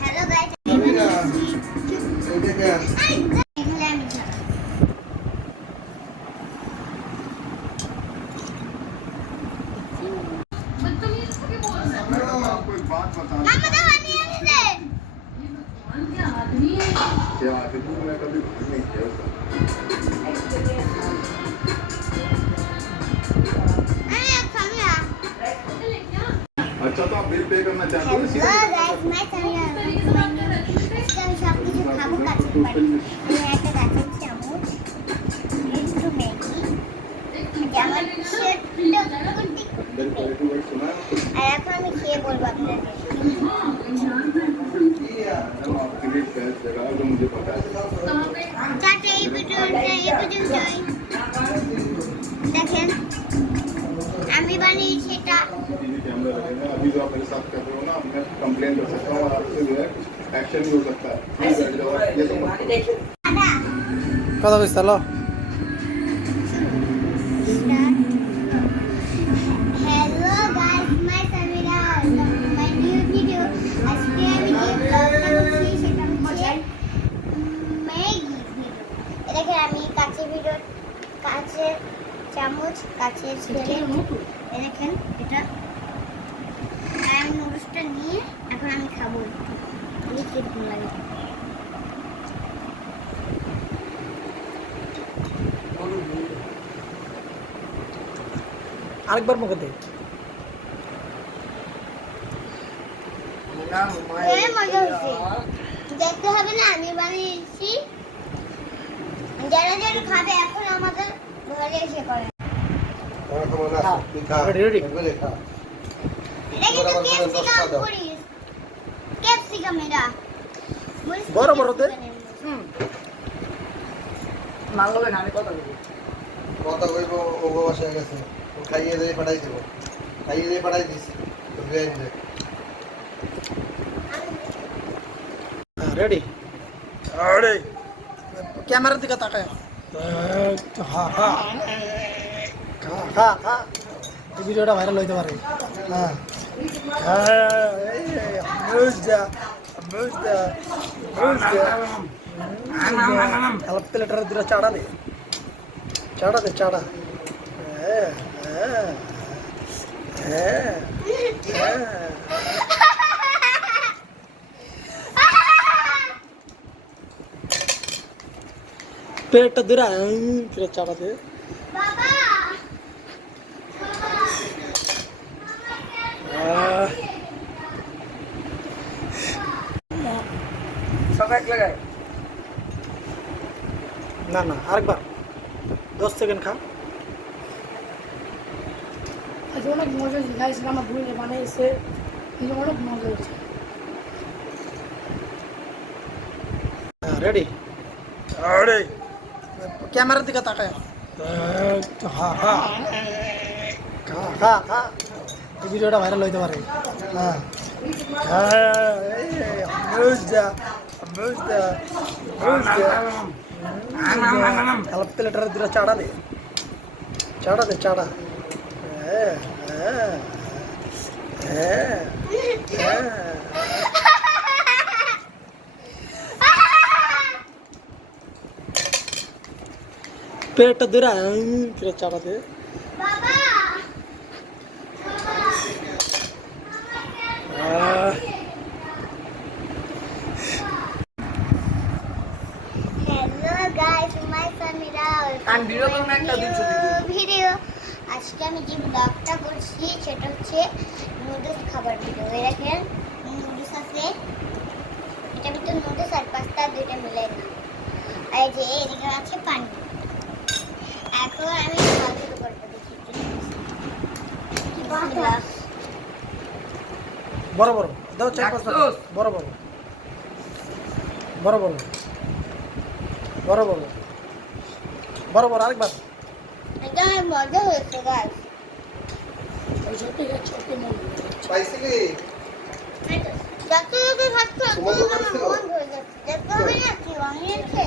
Hello guys, अच्छा तो आप बिल पे करना चाहते हो হ্যালো গাইস, মাই চ্যানেল আজকে আমি সব কিছু খাবো কাছের বাড়ি। আমি একটা গাছের চামচ একটু ম্যাগি আমার আর এখন আমি খেয়ে বলবো আপনাদের जो मुझे पता है টাটা। এই ভিডিওটা এই পর্যন্তই। দেখেন আমি বানিয়েছি এটা। कैमरा लगेगा अभी जो आप मेरे साथ कर रहे हो ना मैं कंप्लेन कर सकता हूँ और आपसे जो है एक्शन भी हो सकता है प्लीज बैठ जाओ ये तो मत करो টাটা। কথা কইছ hello hello guys, my Samira, my new video. আজকে আমি যে ব্লগটা করছি সেটা হচ্ছে ম্যাগি ভিডিও। দেখেন আমি কাচের চামচ, কাচের স্পুন, দেখেন এটা। আর আমি নুডলসটা নিয়ে এখন আমি খাবো। দেখি কিরকম লাগে। আরেকবার মুখে দে মজা হচ্ছে, দেখতে হবে না আমি বানিয়েছি। যারা যারা খাবে এখন আমাদের ঘরে এসে করে। রেডি এটা কিন্তু ক্যাপসিকাম করিস, ক্যাপসিকাম এটা বড় বড় দে। কথা কইব ওগো বাসায় গেছে ও খাইয়ে দিয়ে পাঠাই দিব খাইয়ে দিয়ে পাঠাই দিছি তো বিয়ে আনবে রেডি রেডি ক্যামেরার দিকে তাকায় খা খা খা খা খা এই ভিডিওটা ভাইরাল হইতে পারে হ্যাঁ প্লেটার দুটা চাড়া দে চাড়া पेट दूरा फिर चाड़ा दे বাবা না না আরেকবার 10 সেকেন্ড খা আজ অনেক মজা হয়েছে গাইস, আমার বোনে বানিয়েছে, অনেক মজা হয়েছে। রেডি রেডি ক্যামেরার দিকে তাকায় খা খা খা খা খা এই ভিডিওটা ভাইরাল হইতে পারে হ্যাঁ প্লেটার দুটা চাড়া দে চাড়া पेट दूरा फिर चाड़ा दे বাবা হ্যালো গাইস, মাই সামিরা, ভিডিও। আজকে আমি যে ব্লগটা করছি সেটা হচ্ছে নুডলস খাবার ভিডিও। এই দেখেন নুডলস আছে, এটার ভিতরে নুডলস আর পাস্তা দুইটা মিলাই না। আর এই যে এদিকে আছে পানি। এখন আমি খাওয়া শুরু করবো। দেখি বিসমিল্লাহ। বড় বড় দাও 4-5 বড় বড় বড় বড় বড় বড় বড় বড় আরেকবার এটা মজা হয়েছে গাইস। পাইছি কি যত যত খাচ্ছ তত আমার মন ভরে যাচ্ছে। দেখতে হবে না কি বানিয়েছে।